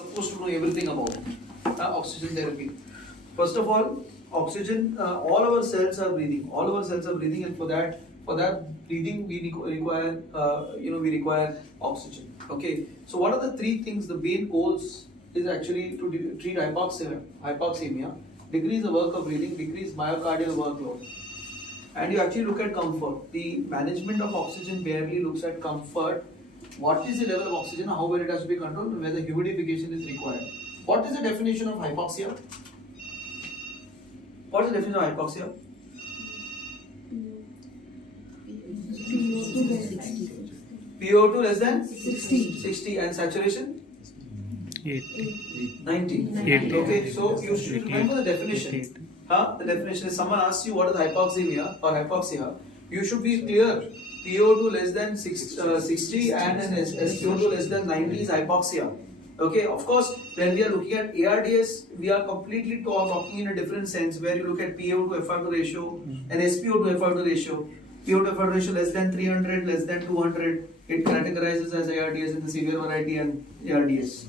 Supposed to know everything about oxygen therapy. First of all, oxygen. All our cells are breathing. All our cells are breathing, and for that breathing, we require, we require oxygen. Okay. So, what are the three things? The main goals is actually to treat hypoxemia, decrease the work of breathing, decrease myocardial workload, and you actually look at comfort. The management of oxygen barely looks at comfort. What is the level of oxygen, how well it has to be controlled, and whether humidification is required. What is the definition of hypoxia? What is the definition of hypoxia? PO2 less than 60 and saturation 90. Okay, so you should remember the definition. The definition is, someone asks you what is hypoxemia or hypoxia, you should be clear. PO2 less than 60 and an SPO2 less than 90 is hypoxia. Okay, of course, when we are looking at ARDS, we are completely talking in a different sense, where you look at PO to FiO2 ratio and SPO to FiO2 ratio. PO to FiO2 ratio less than 300, less than 200, it categorizes as ARDS in the severe variety and ARDS.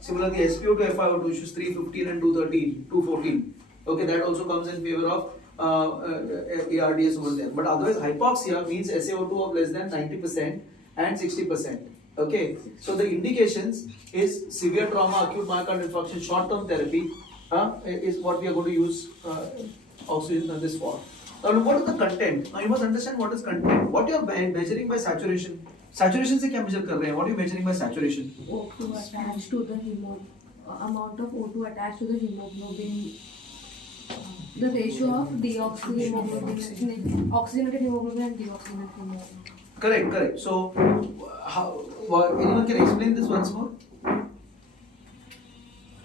Similarly, SPO to FiO2 issues 315 and 213, 214. Okay, that also comes in favor of ARDS over there. But otherwise, hypoxia means SaO2 of less than 90% and 60%. Okay, so the indications is severe trauma, acute myocardial infarction, short-term therapy is what we are going to use oxygen on this for. Now, what is the content? Now, you must understand what is content. What you are measuring by saturation. Saturation से क्या measure कर रहे हैं? What are you measuring by saturation? O2 attached to the amount of O2 attached to the hemoglobin. The ratio of deoxyhemoglobin, oxygenated hemoglobin and deoxygenated hemoglobin. Correct. So, anyone can explain this once more?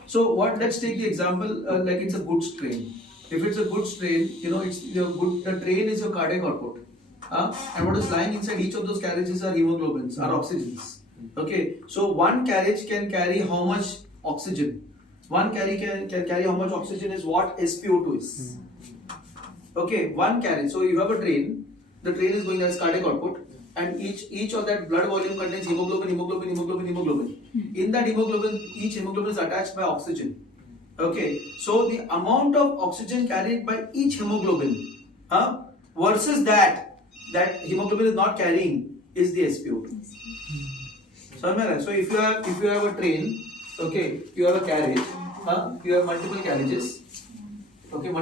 So, let's take the example like it's a goods train. If it's a goods train, the train is your cardiac output. And what is lying inside each of those carriages are hemoglobins, are oxygens. Okay, so one carriage can carry how much oxygen? One carriage can carry how much oxygen is what SpO2 is. Okay, one carriage. So you have a train. The train is going as cardiac output, and each of that blood volume contains hemoglobin. In that hemoglobin, each hemoglobin is attached by oxygen. Okay, so the amount of oxygen carried by each hemoglobin, versus that hemoglobin is not carrying is the SpO2. So if you have a train, okay, you have a carriage, you have multiple carriages, and you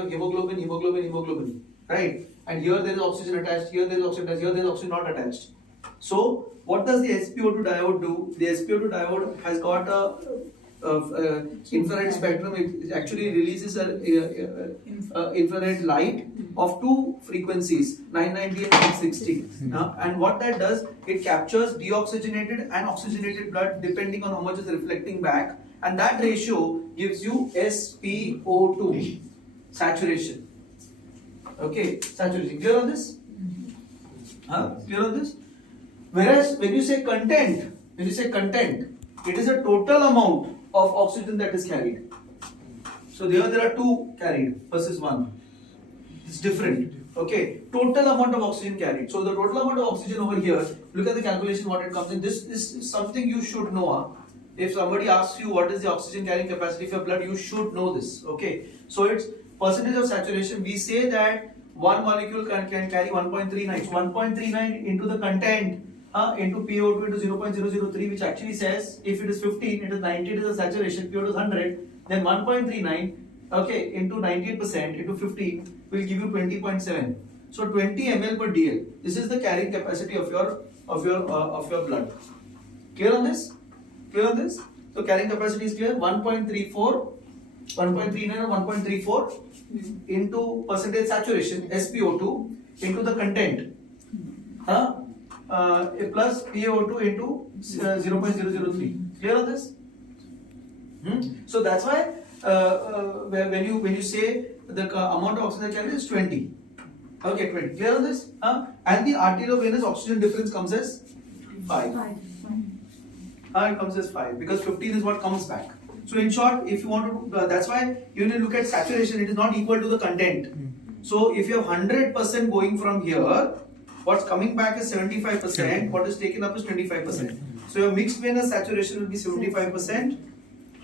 have hemoglobin, right? And here there is oxygen attached, here there is oxygen attached, here there is oxygen not attached. So what does the SpO2 diode do? The SpO2 diode has got a infrared spectrum. It actually releases infrared light of two frequencies, 990 and 660. And what that does, it captures deoxygenated and oxygenated blood depending on how much is reflecting back, and that ratio gives you SpO2 saturation. Okay, saturation. Clear on this? Clear on this? Whereas when you say content, it is a total amount of oxygen that is carried. So there are two carried versus one. It's different. Okay, total amount of oxygen carried. So the total amount of oxygen over here, look at the calculation what it comes in. This is something you should know. If somebody asks you what is the oxygen carrying capacity of your blood, you should know this. Okay, so it's percentage of saturation. We say that one molecule can carry 1.39. So 1.39 into the content into PO2 into 0.003, which actually says if it is 15, it is 90, it is a saturation, PO2 is 100, then 1.39, okay, into 98% into 15 will give you 20.7. So 20 ml per dl. This is the carrying capacity of your blood. Clear on this? So carrying capacity is clear. 1.34, 1.39 or 1.34 into percentage saturation, SpO2 into the content. Plus PaO2 into 0.003. Clear on this? So that's why when you say the amount of oxygen carried is 20. Okay, 20. Clear on this? And the arteriovenous oxygen difference comes as 5. It comes as 5 because 15 is what comes back. So in short, if you want to, that's why you need to look at saturation. It is not equal to the content. So if you have 100% going from here, what's coming back is 75%. What is taken up is 25%. So your mixed venous saturation will be 75%.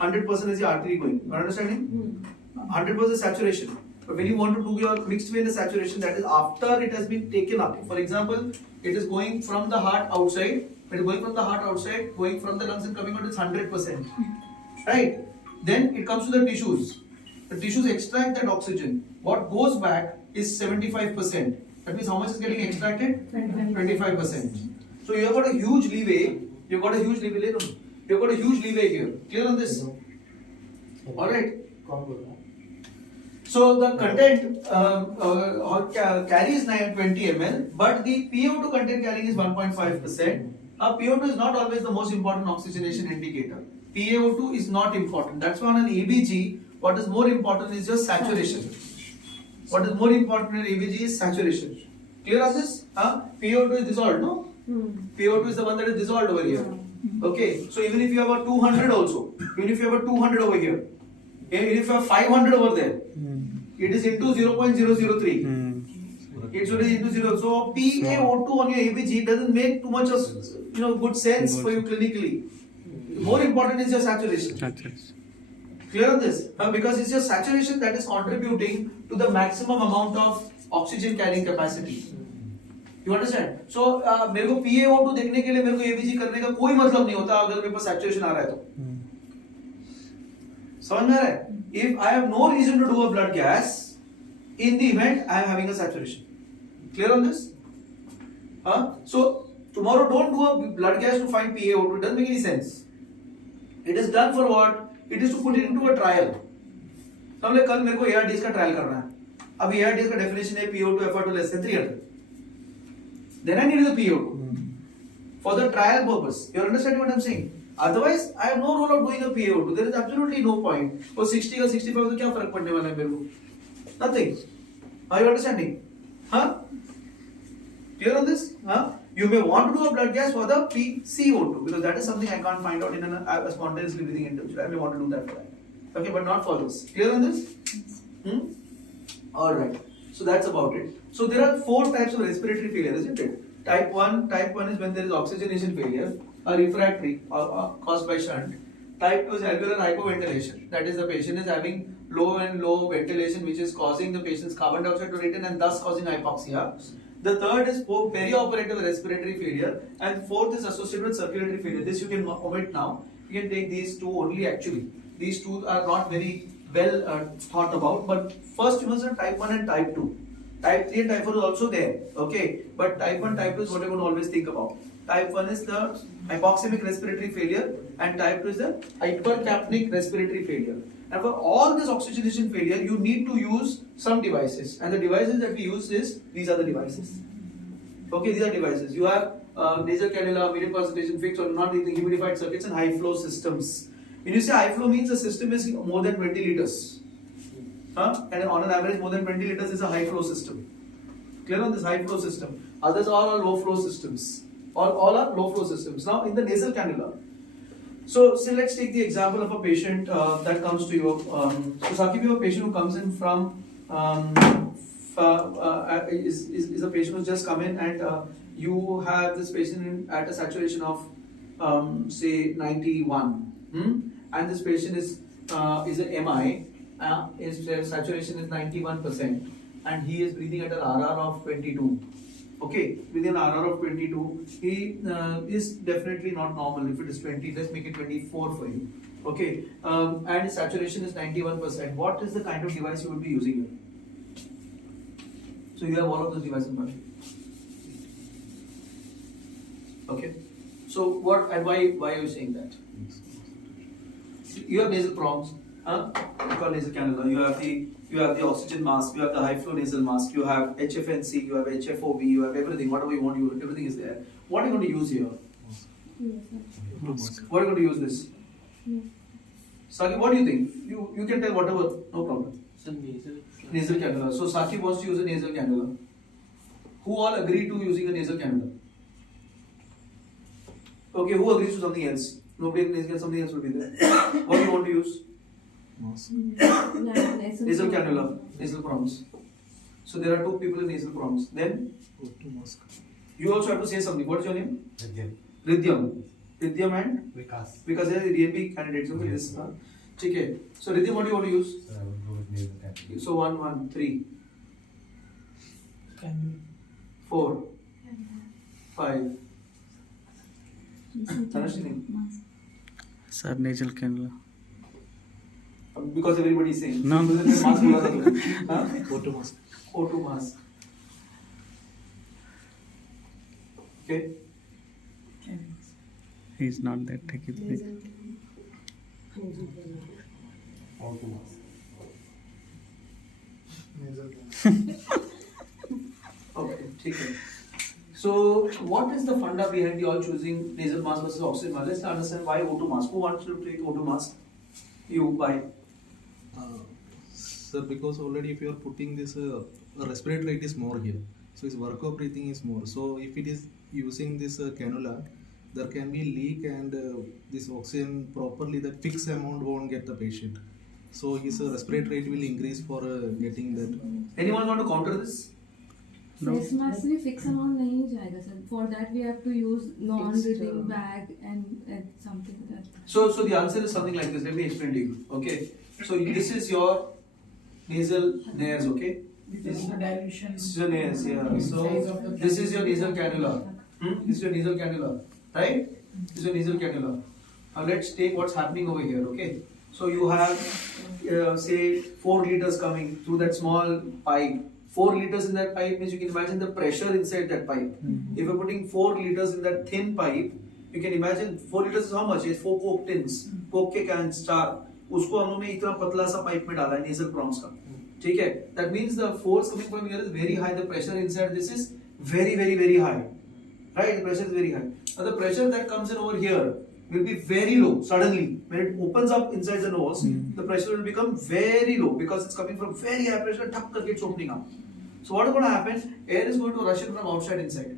100% is the artery going. You are understanding? 100% saturation. But when you want to do your mixed venous saturation, that is after it has been taken up. For example, it is going from the heart outside. It is going from the heart outside, going from the lungs and coming out. It's 100%. Right? Then it comes to the tissues. The tissues extract that oxygen. What goes back is 75%. That means how much is getting extracted? 25%. So you have got a huge leeway. You've got a huge leeway. You've got a huge leeway here. Clear on this? Alright. So the content carries 920 ml, but the PO2 content carrying is 1.5%. PO2 is not always the most important oxygenation indicator. PaO2 is not important. That's why on an ABG, what is more important is your saturation. What is more important in ABG is saturation. Clear on this? PO2 is dissolved, no? PO2 is the one that is dissolved over here. Okay, so even if you have a 200 also, even if you have a 200 over here, even if you have 500 over there, it is into 0.003. It's already into 0. So PaO2 on your ABG doesn't make too much of good sense for you clinically. More important is your saturation. Clear on this? Because it's your saturation that is contributing to the maximum amount of oxygen carrying capacity. You understand? So मेरे को PaO2 देखने के लिए मेरे को ABG करने का कोई मतलब नहीं होता अगर मेरे पास saturation आ रहा है तो. समझ में आ रहा है? If I have no reason to do a blood gas, in the event I am having a saturation. Clear on this? So tomorrow don't do a blood gas to find PaO2. It doesn't make any sense. It is done for what? It is to put it into a trial. समझे कल मेरे को ARDS का trial करना है. अब ARDS का definition है PO2 FR2 less than 300. Then I need the PO2 for the trial purpose. You understand what I'm saying? Otherwise, I have no role of doing a PaO2. There is absolutely no point. For 60 or 65 तो क्या फर्क पड़ने वाला है मेरे को? Nothing. Are you understanding? Clear on this? You may want to do a blood gas for the PCO2 because that is something I can't find out in a spontaneously breathing individual. I may want to do that for that. Okay, but not for this. Clear on this? Alright. So that's about it. So there are 4 types of respiratory failure, isn't it? Type 1 is when there is oxygenation failure, a refractory or caused by shunt. Type 2 is alveolar hypoventilation. That is the patient is having low ventilation which is causing the patient's carbon dioxide to retain and thus causing hypoxia. The third is perioperative respiratory failure and fourth is associated with circulatory failure. This you can omit now. You can take these 2 only actually. These 2 are not very well thought about, but first you must have type 1 and type 2. Type 3 and type 4 is also there, okay? But type 1, type 2 is what you're going to always think about. Type 1 is the hypoxemic respiratory failure and type 2 is the hypercapnic respiratory failure. And for all this oxygenation failure, you need to use some devices. And the devices that we use is, these are the devices. Okay, these are devices. You have nasal cannula, medium concentration fixed or non-humidified circuits and high flow systems. When you say high flow means the system is more than 20 liters. And on an average more than 20 liters is a high flow system. Clear on this high flow system. Others all are low flow systems. All are low flow systems. Now in the nasal cannula. So let's take the example of a patient that comes to you. So Saqib, you have a patient who comes in from is a patient who's just come in and you have this patient at a saturation of say 91. And this patient is an MI. His saturation is 91% and he is breathing at an RR of 22. Okay, within RR of 22, he is definitely not normal. If it is 20, let's make it 24 for you. Okay, and his saturation is 91%. What is the kind of device you would be using here? So you have all of those devices in mind. Okay, so what and why are you saying that? You have nasal prongs. You call nasal cannula. You have the oxygen mask. You have the high flow nasal mask. You have HFNC. You have HFOB. You have everything. Whatever you want, everything is there. What are you going to use here? What are you going to use this? Saqib, what do you think? You can tell whatever. No problem. Nasal cannula. So Saqib wants to use a nasal cannula. Who all agree to using a nasal cannula? Okay, who agrees to something else? Nobody agrees. Something else will be there. What do you want to use? Nasal cannula, nasal prongs. So there are 2 people in nasal prongs. Then you also have to say something. What is your name? Ridyam. Rityam and Vikas. because they are DNB candidates. Okay, this. Okay. So Rityam, what do you want to use? So I will go with nasal cannula. So 1, 1, 3, Can 4, 5. Tanushree. Sir, nasal cannula. Because everybody is saying. No. Mask बोला था तुमने. हाँ? O2 mask. O2 mask. Okay. He's not that techy. All two masks. Okay. ठीक है. So, what is the funda behind you all choosing nasal mask versus oxygen mask? Let's understand why O2 mask. Who wants to take O2 mask? You. Why? Sir, because already if you are putting this respiratory rate is more here, so his work of breathing is more. So if it is using this cannula, there can be leak and this oxygen properly that fixed amount won't get the patient. So his respiratory rate will increase for getting that. Anyone want to counter this? Face mask में fix amount नहीं जाएगा sir. For that we have to use non-breathing bag and something like that. So the answer is something like this. Let me explain to you. Okay. So this is your nasal nares. Okay. This is the dilution. This is your nares. Yeah. So Size of the this is your nasal cannula. This is your nasal cannula, right? This is your nasal cannula. Now let's take what's happening over here. Okay. So you have say 4 liters coming through that small pipe. 4 liters in that pipe means you can imagine the pressure inside that pipe. If you're putting 4 liters in that thin pipe, you can imagine 4 liters is how much? It's 4 coke tins, coke के cans 4. उसको हम लोग ने इतना पतला सा pipe में डाला है nasal prongs का. ठीक है? That means the force coming from here is very high. The pressure inside this is very high. Right? The pressure is very high. Now the pressure that comes in over here will be very low suddenly. When it opens up inside the nose, the pressure will become very low because it's coming from very high pressure. Tuck करके it's opening up. So what is going to happen? Air is going to rush in from outside inside.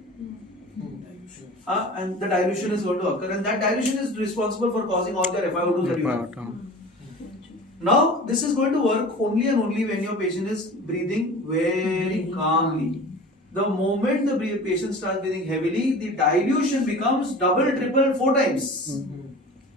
And the dilution is going to occur, and that dilution is responsible for causing all the FiO2 that you have. Now, this is going to work only and only when your patient is breathing very calmly. The moment the patient starts breathing heavily, the dilution becomes double, triple, 4 times.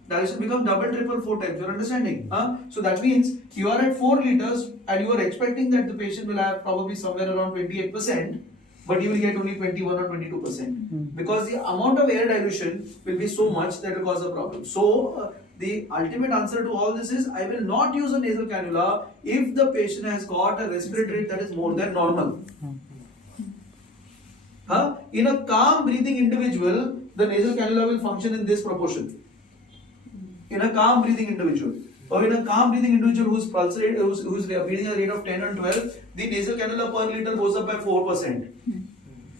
Dilution becomes double, triple, 4 times. You're understanding? So that means you are at 4 liters and you are expecting that the patient will have probably somewhere around 28%, but you will get only 21 or 22% because the amount of air dilution will be so much that will cause a problem. So the ultimate answer to all this is I will not use a nasal cannula if the patient has got a respiratory rate that is more than normal. In a calm breathing individual, the nasal cannula will function in this proportion. In a calm breathing individual, or in a calm breathing individual whose pulse rate, who's breathing at a rate of 10 and 12, the nasal cannula per liter goes up by 4%.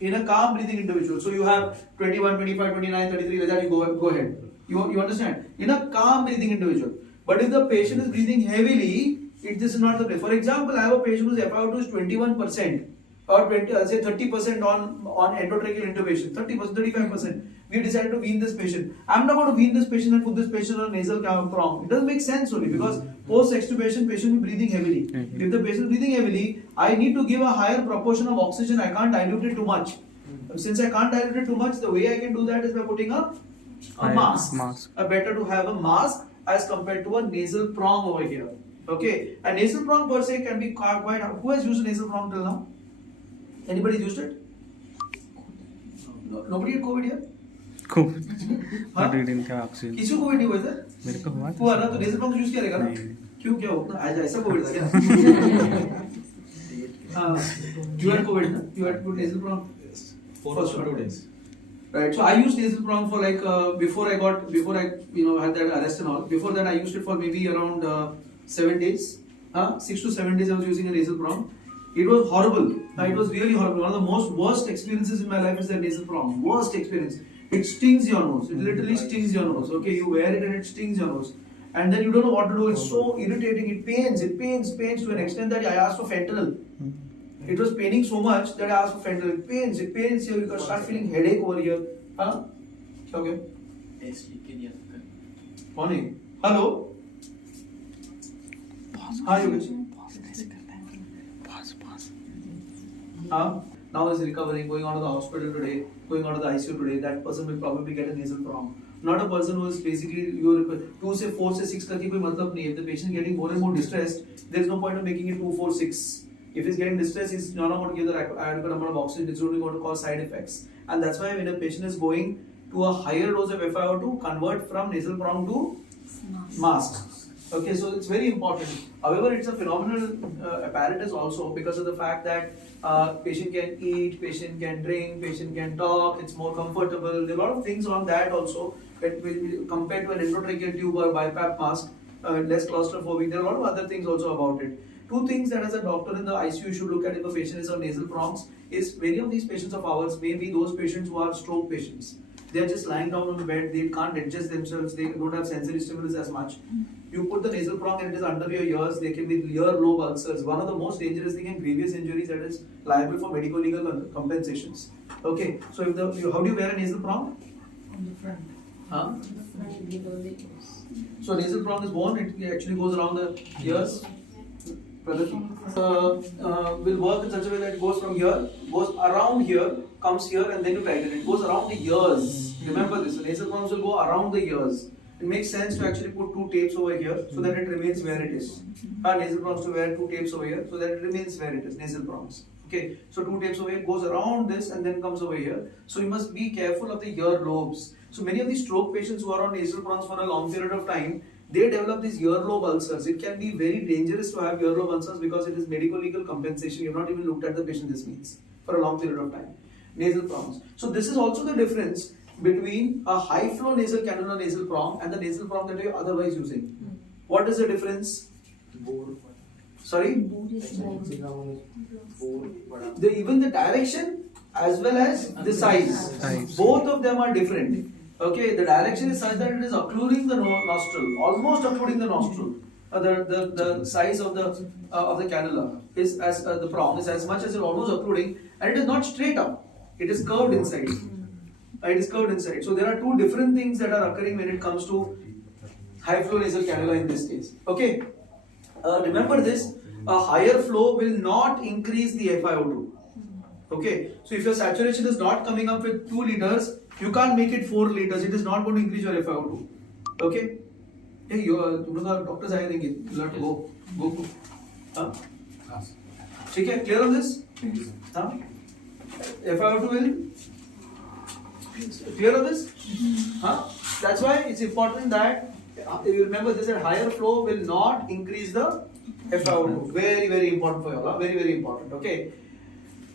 In a calm breathing individual, so you have 21, 25, 29, 33, like that you go ahead. You understand? In a calm breathing individual. But if the patient is breathing heavily, this is not the place. For example, I have a patient whose FiO2 is 21%. Or 20, say 30% on endotracheal intubation, 30%, 35%. We decided to wean this patient. I'm not going to wean this patient and put this patient on nasal prong. It doesn't make sense only because post-extubation patient will be breathing heavily. If the patient is breathing heavily, I need to give a higher proportion of oxygen. I can't dilute it too much. Since I can't dilute it too much, the way I can do that is by putting a mask. Better to have a mask as compared to a nasal prong over here. Okay, a nasal prong per se can be quite. Who has used a nasal prong till now? Anybody used it? No, nobody had COVID here? COVID. But we didn't have oxygen. किसी को COVID नहीं हुआ था? मेरे को हुआ हुआ ना तो nasal prong यूज किया रहेगा ना? क्यों क्या होता? आज ऐसा COVID था क्या? You had COVID ना? You had put nasal prong? Yes. For 2 days. Right. So I used nasal prong for like before I had that arrest and all. Before that I used it for maybe around 7 days. 6 to 7 days I was using a nasal prong. It was horrible. It was really horrible. One of the most worst experiences in my life is that nasal prong. Worst experience. It stings your nose. It literally stings your nose. Okay, you wear it and it stings your nose. And then you don't know what to do. It's so irritating. It pains to an extent that I asked for fentanyl. It was paining so much that I asked for fentanyl. It pains here. You can start feeling headache over here. Okay. Morning. Hello. Hi, Yogesh. Now is recovering, going out of the hospital today, going out of the ICU today. That person will probably get a nasal prong. not a person who is basically your 2 से 4 से 6 करके कोई मतलब नहीं है. If the patient is getting more and more distressed, there is no point of making it 2, 4, 6. If he's getting distressed, he's not going to give the adequate amount of oxygen. It's only going to cause side effects. And that's why when a patient is going to a higher dose of FiO2, convert from nasal prong to mask. Okay, so it's very important. However, it's a phenomenal apparatus also because of the fact that patient can eat, patient can drink, patient can talk. It's more comfortable. There are a lot of things on that also. When compared to an endotracheal tube or BiPAP mask, less claustrophobic. There are a lot of other things also about it. Two things that as a doctor in the ICU you should look at if a patient is on nasal prongs is many of these patients of ours may be those patients who are stroke patients. They are just lying down on the bed, they can't adjust themselves, they don't have sensory stimulus as much. You put the nasal prong and it is under your ears, they can be ear lobe ulcers. One of the most dangerous thing and grievous injuries that is liable for medical legal compensations. Okay, so if how do you wear a nasal prong? On the front. Huh? On the front below the ears. So nasal prong is worn, it actually goes around the ears. Will work in such a way that it goes from here, goes around here, comes here, and then you tighten it. It goes around the ears. Remember this, the nasal prongs will go around the ears. It makes sense to actually put 2 tapes over here so that it remains where it is. Nasal prongs to wear 2 tapes over here so that it remains where it is, nasal prongs. Okay, so 2 tapes over here, goes around this and then comes over here. So you must be careful of the ear lobes. So many of these stroke patients who are on nasal prongs for a long period of time, they develop these earlobe ulcers. It can be very dangerous to have earlobe ulcers because it is medical legal compensation. You have not even looked at the patient, this means, for a long period of time. Nasal prongs. So this is also the difference between a high flow nasal cannula nasal prong and the nasal prong that you are otherwise using. What is the difference? Sorry? Even the direction as well as the size. Both of them are different. Okay, the direction is such that it is occluding the nostril, almost occluding the nostril. The size of the cannula is as the prong is as much as it almost occluding, and it is not straight up. It is curved inside. It is curved inside. So there are 2 different things that are occurring when it comes to high flow nasal cannula in this case. Okay, remember this: a higher flow will not increase the FiO2. Okay, so if your saturation is not coming up with 2 liters, you can't make it 4 liters. It is not going to increase your FiO2. Okay? Hey, तुम लोग doctors आए देंगे. You have to go. हाँ? ठीक है? Clear on this? हाँ? FiO2 will. Clear on this? Huh? That's why it's important that you remember this: that higher flow will not increase the FiO2. Very, very important for you all. Very, very important. Okay.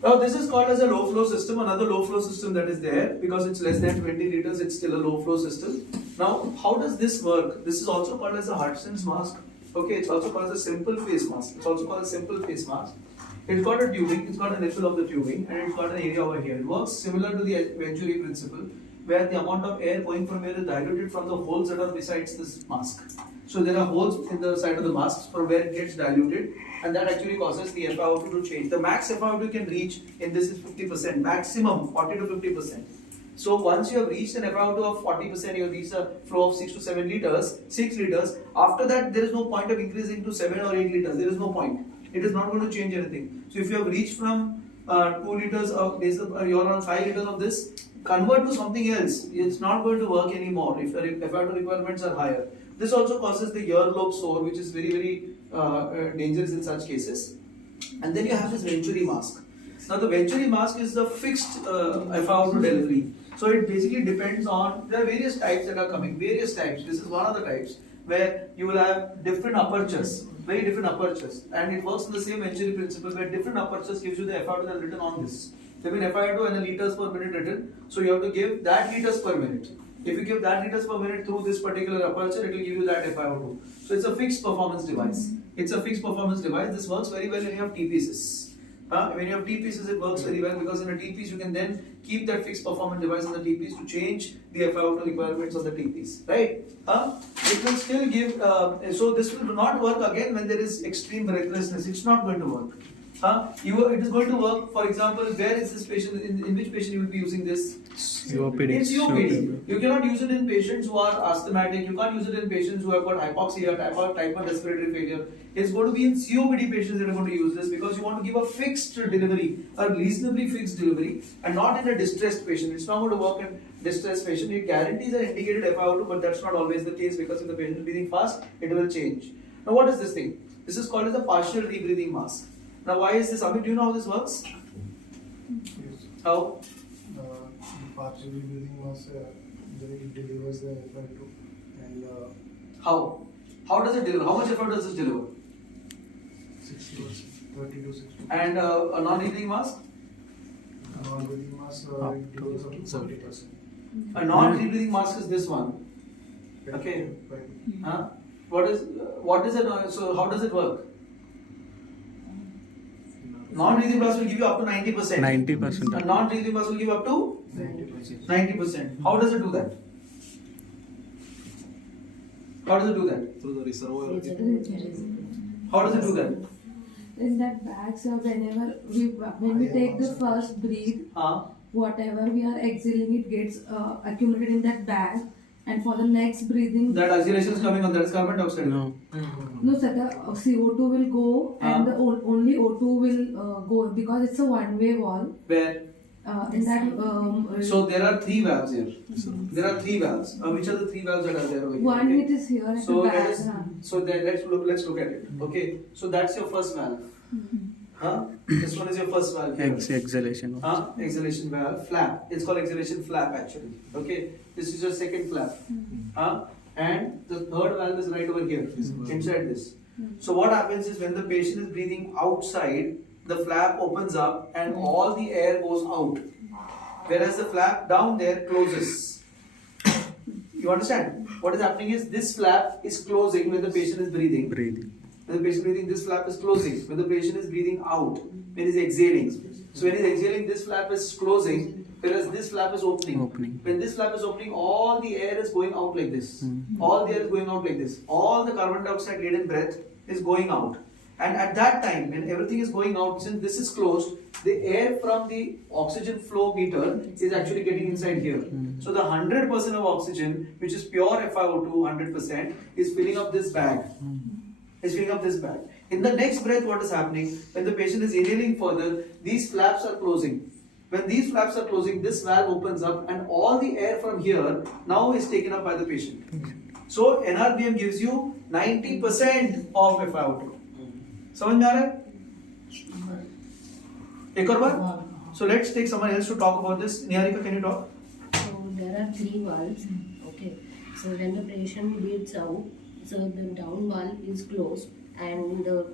Now this is called as a low flow system. Another low flow system that is there because it's less than 20 liters. It's still a low flow system. Now, how does this work? This is also called as a Hutchinson's mask. Okay, it's also called as a simple face mask. It's also called a simple face mask. It's got a tubing, it's got a nipple of the tubing, and it's got an area over here. It works similar to the Venturi principle, where the amount of air going from here is diluted from the holes that are besides this mask. So there are holes in the side of the mask from where it gets diluted, and that actually causes the FiO2 to change. The max FiO2 you can reach in this is 50%, maximum 40 to 50%. So once you have reached an FiO2 of 40%, you have reached a flow of 6 to 7 liters, 6 liters. After that, there is no point of increasing to 7 or 8 liters. There is no point. It is not going to change anything. So if you have reached from 2 liters of nasal, you're on 5 liters of this, convert to something else. It's not going to work anymore if your FiO2 requirements are higher. This also causes the earlobe sore, which is very, very dangerous in such cases. And then you have this Venturi mask. Now the Venturi mask is the fixed FiO2 delivery. So it basically depends on, there are various types that are coming, various types. This is one of the types where you will have different apertures, very different apertures. And it works in the same Venturi principle where different apertures gives you the FiO2 that is written on this. There will be FiO2 and the liters per minute written. So you have to give that liters per minute. If you give that liters per minute through this particular aperture, it will give you that FiO2. So it's a fixed performance device. It's a fixed performance device. This works very well when you have T-pieces. When you have T-pieces, it works very well because in a T-piece you can then keep that fixed performance device in the T-piece to change the FiO2 requirements of the T-piece, right? It will still give, so this will not work again when there is extreme breathlessness. It's not going to work. It is going to work, for example, where is this patient, in which patient you will be using this? COPD. In COPD. You cannot use it in patients who are asthmatic, you can't use it in patients who have got hypoxia, type 1 respiratory failure. It's going to be in COPD patients that are going to use this because you want to give a fixed delivery, a reasonably fixed delivery, and not in a distressed patient. It's not going to work in distress patient, it guarantees an indicated FiO2, but that's not always the case because if the patient is breathing fast, it will change. Now, what is this thing? This is called as a partial rebreathing mask. Now, why is this? Amit, do you know how this works? Yes. How? The partially breathing mass it delivers the FiO2 and How? How does it deliver? How much effort does this deliver? 60%, 30 to 60. And a non-rebreathing mask? Non-breathing mass Up it to delivers up to 70%. A non-rebreathing mask is this one. Okay. Huh? What is it? So how does it work? Non-breathing mask will give you up to 90%. 90%. A non-breathing mask will give up to 90%. 90%. How does it do that? How does it do that? Through the reservoir. How does it do that? In that bag, so when we take the first breath, whatever we are exhaling, it gets accumulated in that bag, and for the next breathing, That exhalation is coming on, that is carbon dioxide. No. no, sir, the CO2 will go, and the only O2 will go because it's a one-way wall. Where? In that, So there are three valves here. There are three valves. Which are the three valves that are there over here? one Okay. which is here at So the let bag. us, so then let's look at it. Okay. So that's your first valve. Huh? This one is your first valve. here. Exhalation. Exhalation valve, flap. It's called exhalation flap actually. Okay. This is your second flap. And the third valve is right over here, inside this. So what happens is when the patient is breathing outside, the flap opens up and all the air goes out. Whereas the flap down there closes. You understand? What is happening is this flap is closing when the patient is breathing. Breathing. When the patient is breathing, this flap is closing. When the patient is breathing out, when he is exhaling. So when he is exhaling, this flap is closing, whereas this flap is opening. When this flap is opening, all the air is going out like this. All the air is going out like this. All the carbon dioxide laden breath is going out. And at that time, when everything is going out, since this is closed, the air from the oxygen flow meter is actually getting inside here. So the 100% of oxygen, which is pure FiO2, 100%, is filling up this bag. Is filling up this bag. In the next breath, what is happening? When the patient is inhaling further, these flaps are closing. When these flaps are closing, this valve opens up and all the air from here now is taken up by the patient. So NRBM gives you 90% of FiO2. समझ में आ रहा है? एक और बार? So let's take someone else to talk about this. Niharika, can you talk? So there are three valves. Okay. So when the patient breathes out, so the down valve is closed and the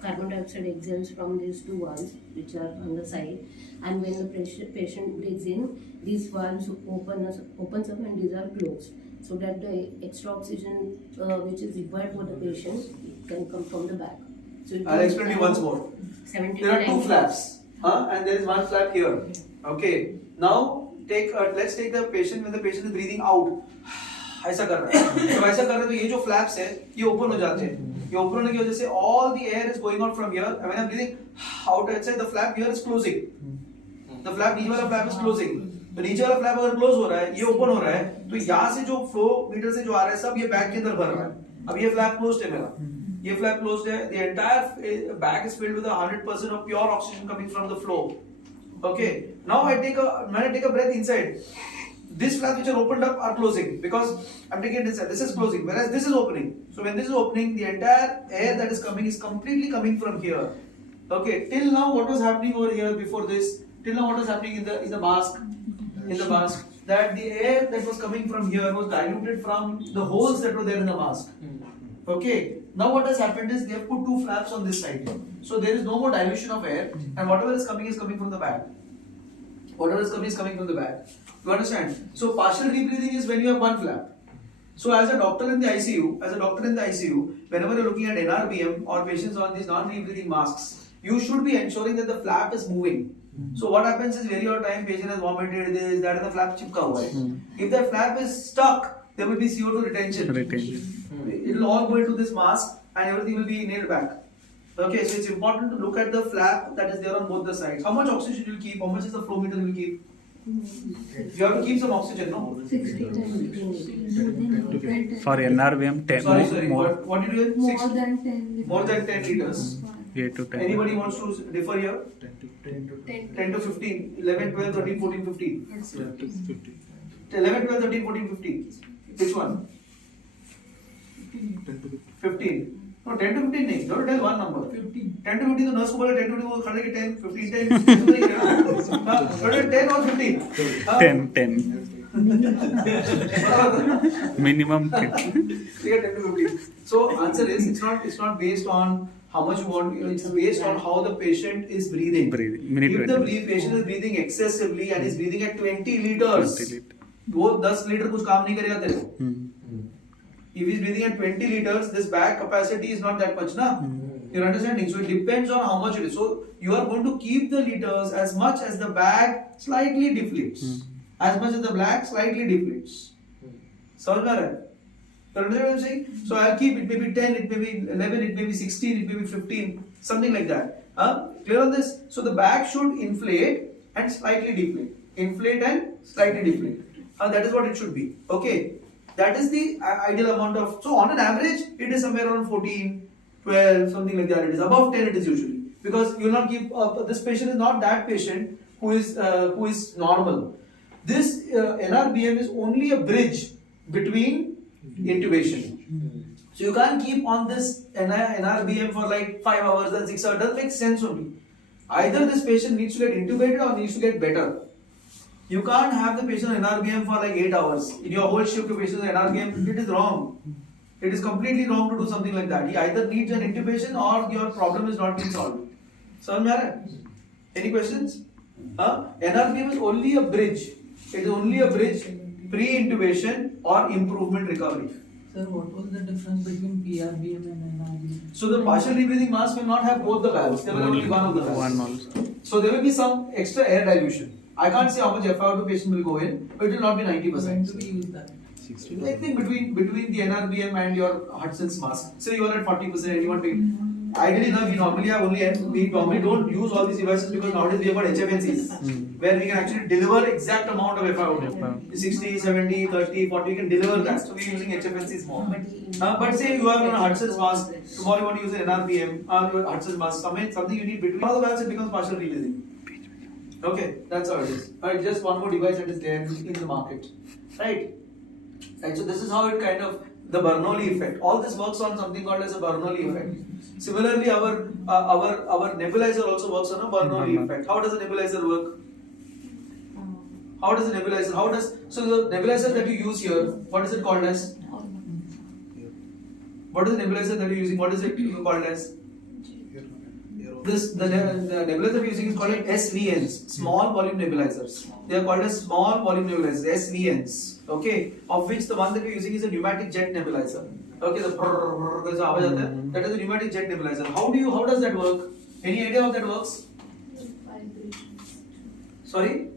carbon dioxide exhales from these two valves which are on the side. And when the patient breathes in, these valves opens up and these are closed. So that the extra oxygen which is required for the patient can come from the back. So I'll explain to you once more. 70 There are two flaps, and there is one flap here. Okay. Now let's take the patient when the patient is breathing out. ऐसा कर रहा है. तो ऐसा कर रहा है तो ये जो flaps है ये open हो जाते हैं. ये open होने की वजह से all the air is going out from here. And when I'm breathing out outside, the flap here is closing. The flap नीचे वाला flap is closing. तो नीचे वाला flap अगर close हो रहा है, ये open हो रहा है, तो यहाँ से जो flow meter से जो आ रहा है सब ये bag के अंदर भर रहा है. अब ये flap closed है मेरा. ये flap closed है. The entire bag is filled with 100% of pure oxygen coming from the flow. Okay. Now when I take a breath inside, these flaps which are opened up are closing because I'm taking it inside. This is closing, whereas this is opening. So when this is opening, the entire air that is coming is completely coming from here. Okay. Till now, what was happening over here before this? Till now, what was happening in the mask? In the mask, that the air that was coming from here was diluted from the holes that were there in the mask. Okay. Now what has happened is they have put two flaps on this side. So there is no more dilution of air, and whatever is coming from the bag. Whatever is coming from the bag. You understand? So partial rebreathing is when you have one flap. So as a doctor in the ICU, whenever you're looking at NRBM or patients on these non-rebreathing masks, you should be ensuring that the flap is moving. So what happens is very lot of time patient has vomited this, that, and the flap chipka hua hai. If the flap is stuck, there will be CO2 retention. It will all go into this mask and everything will be nailed back. Okay, so it's important to look at the flap that is there on both the sides. How much oxygen you will keep? How much is the flow meter you will keep? You have to keep some oxygen, no? 60 For NRBM, 10 Sorry. more. What did you more say? than 10 More than 10 liters. 8 to 10. Anybody wants to differ here? 10 to 10 to 15, 11, 12, 13, 14, 15. 15. 11, 12, 13, 14, 15. Which one? 10 to 15. 15. No, 10 to 15 नहीं. Don't tell one number. 10 to 15 तो nurse को बोला 10 to 15 को खड़े के 10, 15, 10. तो नहीं कहना. But 10 or 15. 10. Minimum 10. Clear 10 to 15. So answer is it's not based on how much you want. It's based on how the patient is breathing. Minute If the 20. patient is breathing excessively and is breathing at 20 liters, 20 lit. वो 10 litre कुछ काम नहीं करेगा तेरे को. Hmm. If he's breathing at 20 liters, this bag capacity is not that much, na? You're understanding? So it depends on how much it is. So you are going to keep the liters as much as the bag slightly deflates. As much as the bag slightly deflates. समझ में आ रहा है? You understand what I'm saying? So I'll keep it maybe 10, it may be 11, it may be 16, it may be 15, something like that. Clear on this? So the bag should inflate and slightly deflate. Inflate and slightly deflate. That is what it should be. Okay. That is the ideal amount of. So on an average, it is somewhere around 14, 12, something like that. It is above 10. It is usually because you will not keep. This patient is not that patient who is normal. This NRBM is only a bridge between intubation. So you can't keep on this NRBM for like 5 hours and 6 hours. Doesn't make sense only. Either this patient needs to get intubated or needs to get better. You can't have the patient on NRBM for like 8 hours. In your whole shift, your patient on NRBM, it is wrong. It is completely wrong to do something like that. He either needs an intubation or your problem is not being solved. Samjh mein aa raha hai? Any questions? NRBM is only a bridge. It is only a bridge pre-intubation or improvement recovery. Sir, what was the difference between PRBM and NRBM? So the partial rebreathing mask will not have both the valves. There will only one of the valves. One also. So there will be some extra air dilution. I can't say how much FiO2 patient will go in, but it will not be 90%. When do we use that? 60. I think between the NRBM and your Hudson's mask. Say you are at 40%, you want to. Ideally, now we normally don't use all these devices because nowadays we have got HFNCs where we can actually deliver exact amount of FiO2. 60, 70, 30, 40, we can deliver that. So we are using HFNCs more. But say you are on a Hudson's mask, tomorrow you want to use an NRBM, your Hudson's mask, something you need between all the valves, it becomes partial rebreathing. Okay, that's how it is. Alright, just one more device that is there in the market. Right? Right, so this is how it kind of, the Bernoulli effect. All this works on something called as a Bernoulli effect. Similarly, our nebulizer also works on a Bernoulli effect. How does a nebulizer work? So the nebulizer that you use here, what is it called as? What is the nebulizer that you're using? What is it called as? The nebulizer we're using is called SVNs, small volume nebulizers. They are called as small volume nebulizers, SVNs. Okay, of which the one that we're using is a pneumatic jet nebulizer. Okay, that is a pneumatic jet nebulizer. How does that work? Any idea how that works? Sorry?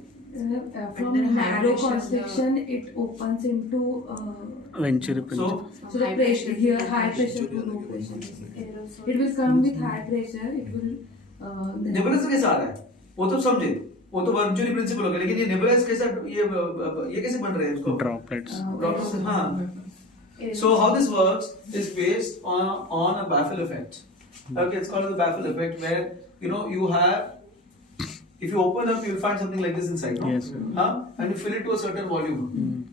From narrow constriction, it opens into. Venturi principle. So the pressure here, high pressure to low pressure. It will come with high pressure. It will. Nebuliser कैसे आ रहा है? वो तो समझे. वो तो virtually principal होगा. लेकिन ये नेबुलाइज कैसे ये कैसे बन रहे हैं इसको? Droplets. Droplets. हाँ. So how this works is based on a baffle effect. Okay, it's called the baffle effect, where you have. If you open up, you will find something like this inside. Yes. And you fill it to a certain volume.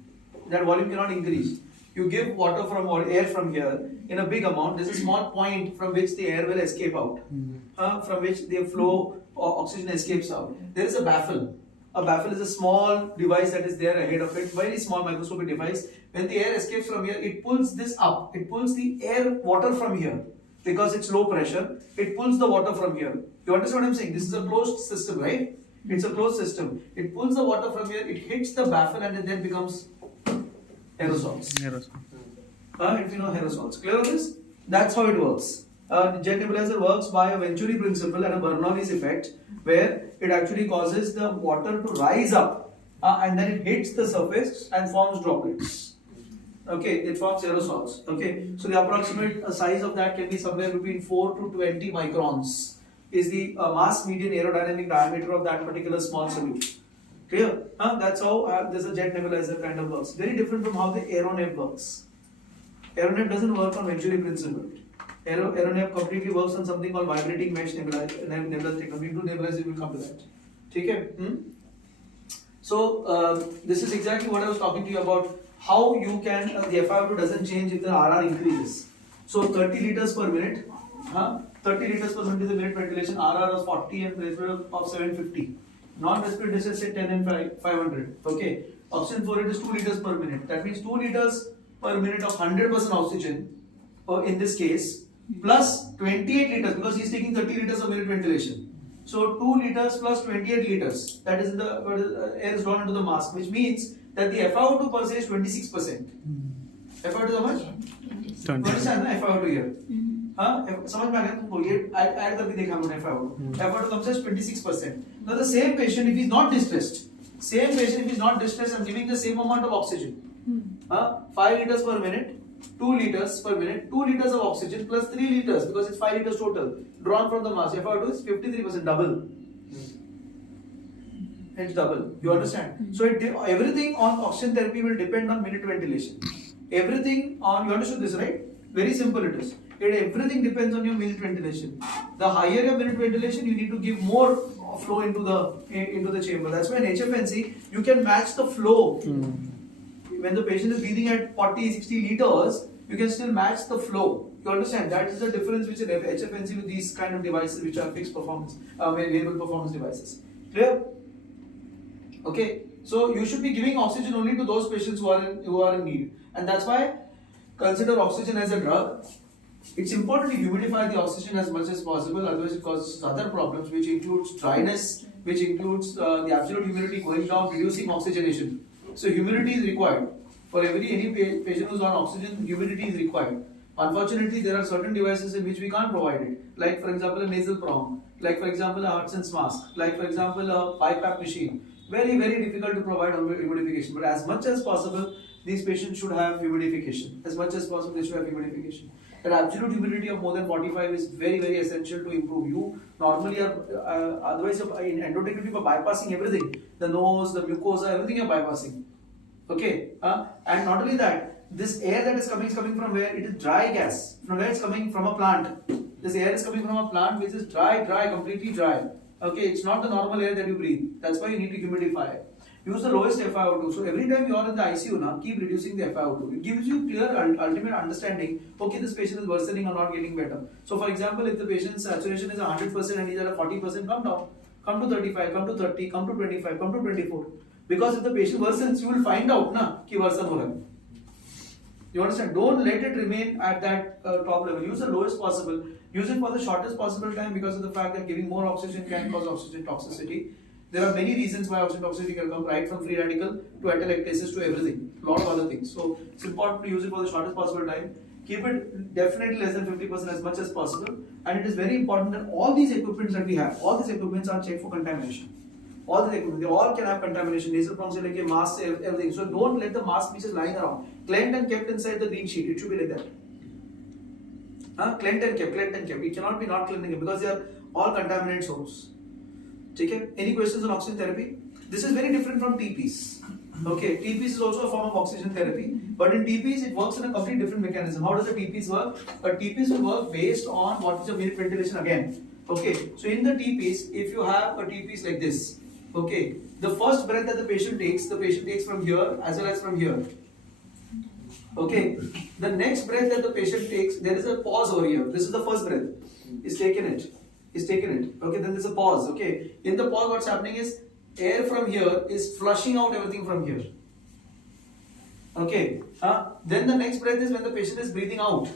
That volume cannot increase. You give water or air from here in a big amount. There's a small point from which the air will escape out, from which the flow or oxygen escapes out. There is a baffle. A baffle is a small device that is there ahead of it, very small microscopic device. When the air escapes from here, it pulls this up. It pulls the water from here. Because it's low pressure, it pulls the water from here. You understand what I'm saying? This is a closed system, right? It's a closed system. It pulls the water from here, it hits the baffle, and it then becomes aerosols. If you know aerosols. Clear on this? That's how it works. Jet nebulizer works by a Venturi principle and a Bernoulli's effect, where it actually causes the water to rise up and then it hits the surface and forms droplets. Okay, it forms aerosols. Okay, so the approximate size of that can be somewhere between 4 to 20 microns. Is the mass median aerodynamic diameter of that particular small solute. Clear? That's how this a jet nebulizer kind of works. Very different from how the aeroneb works. Aeroneb doesn't work on Venturi principle. Aeroneb completely works on something called vibrating mesh nebulizer technology. We do nebulizer, we will come to that. Okay? So this is exactly what I was talking to you about. How you can the FiO2 doesn't change if the RR increases. So 30 liters per minute, 30 liters per minute is the minute ventilation. RR is 40 and pressure of 750. Non-respiratory distress say 10 and 500. Okay. Oxygen flow rate is 2 liters per minute. That means 2 liters per minute of 100% oxygen, in this case, plus 28 liters because he is taking 30 liters of minute ventilation. So 2 liters plus 28 liters. That is the air is drawn into the mask, which means that the FiO2 per se is 26%. FiO2 is how much? 20. understand ना FiO2 here? हाँ समझ में आ गया तुमको ये add करके देखा हमने FiO2. FiO2 comes as 26%. Now the same patient if he is not distressed, I'm giving the same amount of oxygen. 5 liters per minute, 2 liters per minute, 2 liters of oxygen plus 3 liters because it's 5 liters total drawn from the mask. FiO2 is 53%, double. It's double. You understand? So everything on oxygen therapy will depend on minute ventilation. Everything on, you understood this, right? Very simple it is. Everything depends on your minute ventilation. The higher your minute ventilation, you need to give more flow into the chamber. That's why in HFNC you can match the flow. When the patient is breathing at 40, 60 liters, you can still match the flow. You understand? That is the difference which in HFNC with these kind of devices which are fixed performance, variable performance devices. Clear? Okay. So you should be giving oxygen only to those patients who are in need, and that's why consider oxygen as a drug. It's important to humidify the oxygen as much as possible, otherwise it causes other problems, which includes dryness, which includes the absolute humidity going down, reducing oxygenation. So humidity is required. For any patient who's on oxygen, humidity is required. Unfortunately, there are certain devices in which we can't provide it. Like for example, a nasal prong. Like for example, a Hudson's mask. Like for example, a BiPAP machine. Very, very difficult to provide humidification. But as much as possible, these patients should have humidification. As much as possible, they should have humidification. That absolute humidity of more than 45 is very, very essential to improve. You normally are, otherwise in endotracheal you are bypassing everything. The nose, the mucosa, everything you are bypassing. Okay? And not only that, this air that is coming from where? It is dry gas. From where it's coming? From a plant. This air is coming from a plant which is dry, completely dry. Okay? It's not the normal air that you breathe. That's why you need to humidify it. Use the lowest FiO2. So every time you are in the ICU now, keep reducing the FiO2. It gives you clear ultimate understanding, okay, this patient is worsening or not getting better. So for example, if the patient's saturation is 100% and he's at a 40%, come down. Come to 35, come to 30, come to 25, come to 24. Because if the patient worsens, you will find out na, ki worsen ho raha hai. You understand? Don't let it remain at that top level. Use the lowest possible. Use it for the shortest possible time because of the fact that giving more oxygen can cause oxygen toxicity. There are many reasons why oxygen toxicity can come, right from free radical to atelectasis to everything, a lot of other things. So it's important to use it for the shortest possible time. Keep it definitely less than 50% as much as possible. And it is very important that all these equipments that we have, all these equipments are checked for contamination. All the equipment, they all can have contamination, nasal prongs, like masks, everything. So don't let the mask be just lying around. Cleaned and kept inside the green sheet. It should be like that. Cleaned and kept. It cannot be not cleaned because they are all contaminant source. Okay? Any questions on oxygen therapy? This is very different from TPs. Okay, TPs is also a form of oxygen therapy, but in TPs it works in a completely different mechanism. How does the TPs work? But TPs will work based on what is the minute ventilation again. Okay, so in the TPs, if you have a TPs like this, okay, the first breath that the patient takes from here as well as from here. Okay, the next breath that the patient takes, there is a pause over here. This is the first breath. He's taken it. Okay, then there's a pause. Okay, in the pause, what's happening is air from here is flushing out everything from here. Okay, then the next breath is when the patient is breathing out.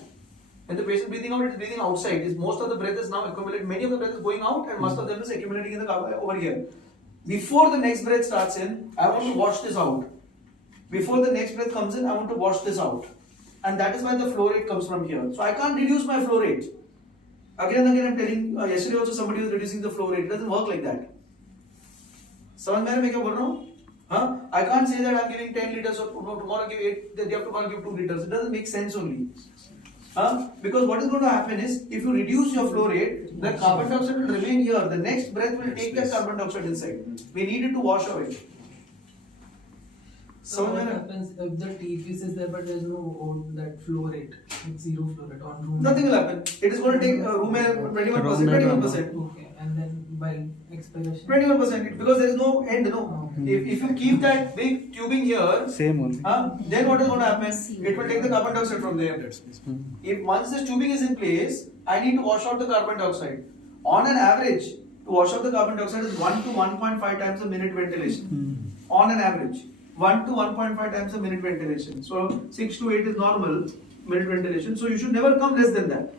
When the patient is breathing out, it is breathing outside. Most of the breath is now accumulated. Many of the breath is going out, and most of them is accumulating in the over here. Before the next breath starts in, I want to wash this out. Before the next breath comes in, I want to wash this out, and that is why the flow rate comes from here. So I can't reduce my flow rate. Again and again, I'm telling. Yesterday also somebody was reducing the flow rate. It doesn't work like that. समझ में मैं क्या बोल रहा हूँ? I can't say that I'm giving 10 liters or tomorrow give 8. The day after tomorrow give 2 liters. It doesn't make sense only. Because what is going to happen is if you reduce your flow rate, the carbon dioxide will remain here. The next breath will take that carbon dioxide inside. We need it to wash away. So what happens if the TPs is there but there is no that flow rate, it's zero flow rate on room? Nothing will happen. It is going to take room air 21%. Okay, and then while expiration? 21%, because there is no end, no. If you keep that big tubing here, Same only. then what is going to happen? It will take the carbon dioxide from there. If once this tubing is in place, I need to wash out the carbon dioxide. On an average, to wash out the carbon dioxide is 1 to 1.5 times a minute ventilation. On an average, 1 to 1.5 times a minute ventilation. So 6 to 8 is normal minute ventilation. So you should never come less than that.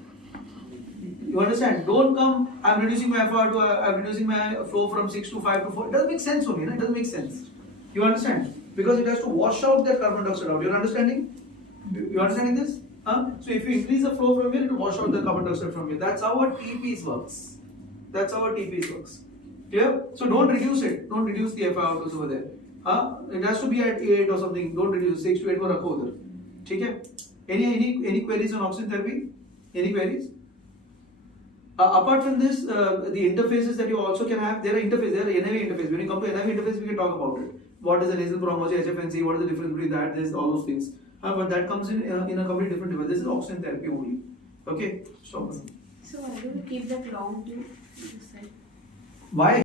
You understand? Don't come, I'm reducing my FR to, I'm reducing my flow from 6 to 5 to 4. It doesn't make sense only, no? It doesn't make sense. You understand? Because it has to wash out that carbon dioxide out. You're understanding? You understanding this? So if you increase the flow from here, it will wash out the carbon dioxide from here. That's how a TPS works. That's how a TPS works. Clear? So don't reduce it. Don't reduce the FI outputs over there. It has to be at 8 or something. Don't reduce 6 to 8 को रखो उधर. ठीक है? Any queries on oxygen therapy? Any queries? Apart from this, the interfaces that you also can have, there are interfaces, there are NIV interface. When you come to NIV interface, we can talk about it. What is the nasal bronchology, HFNC, what is the difference between that, there's all those things. But that comes in a completely different device. This is oxygen therapy only. Okay? Stop. So why do you keep that long tube this side? Why?